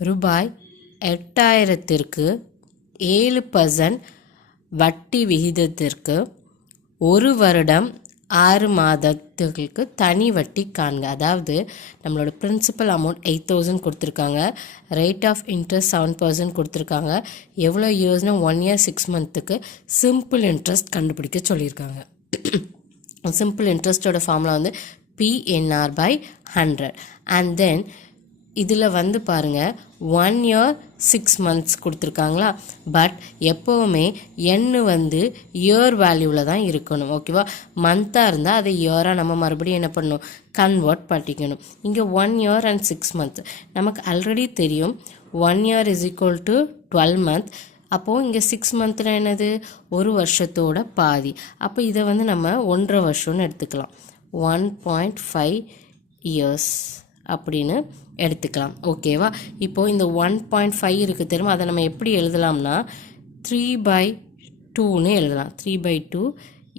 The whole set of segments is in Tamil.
ரூபாய் 8000க்கு 7% வட்டி விகிதத்திற்கு 1 வருடம் 6 மாதத்துக்கு தனி வட்டி காண்க. அதாவது நம்மளோட பிரின்சிபல் அமௌண்ட் 8000 கொடுத்துருக்காங்க, ரேட் ஆஃப் இன்ட்ரெஸ்ட் 7% கொடுத்துருக்காங்க. எவ்வளோ இயர்ஸ்னால் 1 year 6 monthக்கு சிம்பிள் இன்ட்ரெஸ்ட் கண்டுபிடிக்க சொல்லியிருக்காங்க. சிம்பிள் இன்ட்ரெஸ்ட்டோட ஃபார்முலா வந்து PNR/100. அண்ட் தென் இதில் வந்து பாருங்கள் 1 year 6 months கொடுத்துருக்காங்களா. பட் எப்போவுமே எண்ணு வந்து இயர் வேல்யூவில் தான் இருக்கணும். ஓகேவா, மந்த்தாக இருந்தால் அதை இயராக நம்ம மறுபடியும் என்ன பண்ணணும், கன்வெர்ட் பண்ணிக்கணும். இங்கே 1 year and 6 months நமக்கு ஆல்ரெடி தெரியும். 1 year is equal to 12 months. அப்போது இங்கே 6 months என்னது, ஒரு வருஷத்தோட பாதி. அப்போ இதை வந்து நம்ம 1.5 வருஷம்னு எடுத்துக்கலாம். 1.5 years அப்படின்னு எடுத்துக்கலாம். ஓகேவா, இப்போது இந்த 1.5 இருக்குது தெரியுமா, அதை நம்ம எப்படி எழுதலாம்னா 3/2ன்னு எழுதலாம். 3/2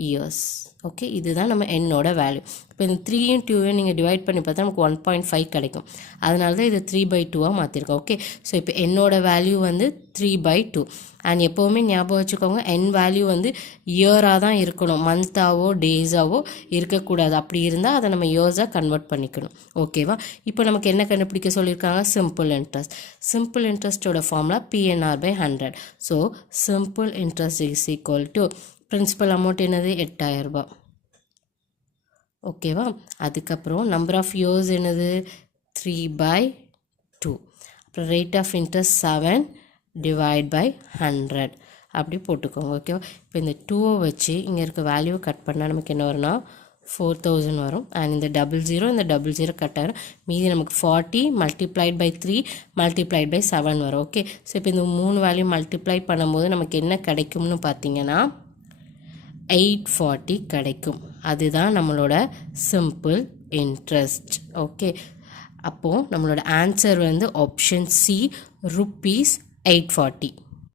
years. ஓகே, இதுதான் நம்ம என்னோட வேல்யூ. இப்போ இந்த 3யும் 2யும் நீங்கள் டிவைட் பண்ணி பார்த்தா நமக்கு 1.5 கிடைக்கும். அதனால தான் இது 3/2ஆக மாற்றிருக்கோம். ஓகே, ஸோ இப்போ என்னோட வேல்யூ வந்து 3/2. அண்ட் எப்போவுமே ஞாபகம் வச்சுக்கோங்க, என் வேல்யூ வந்து இயராக தான் இருக்கணும், மந்த்தாவோ டேஸாவோ இருக்கக்கூடாது. அப்படி இருந்தால் அதை நம்ம இயர்ஸாக கன்வெர்ட் பண்ணிக்கணும். ஓகேவா, இப்போ நமக்கு என்ன கண்டுபிடிக்க சொல்லியிருக்காங்க, சிம்பிள் இன்ட்ரெஸ்ட். சிம்பிள் இன்ட்ரெஸ்ட்டோட formula PNR/100. So simple interest is equal to principal amount என்னது 8000 ரூபாய். ஓகேவா, அதுக்கப்புறம் நம்பர் ஆஃப் இயர்ஸ் என்னது 3/2. அப்புறம் rate of interest 7 divide by 100 அப்படி போட்டுக்கோங்க. ஓகேவா, இப்போ இந்த 2வை வச்சு இங்கே இருக்க வேல்யூவை கட் பண்ணால் நமக்கு என்ன வரும்னா 4000 வரும். அண்ட் இந்த 00 இந்த 00 கட் ஆகிடும். மீதி நமக்கு 40 மல்டிப்ளைட் பை 3 மல்டிப்ளைட் பை 7 வரும். ஓகே, ஸோ இப்போ இந்த 3 வேல்யூ மல்டிப்ளை பண்ணும்போது நமக்கு என்ன கிடைக்கும்னு பார்த்தீங்கன்னா 840 கிடைக்கும். அதுதான் நம்மளோட சிம்பிள் இன்ட்ரெஸ்ட். ஓகே, அப்போது நம்மளோட ஆன்சர் வந்து ஆப்ஷன் சி, ₹840.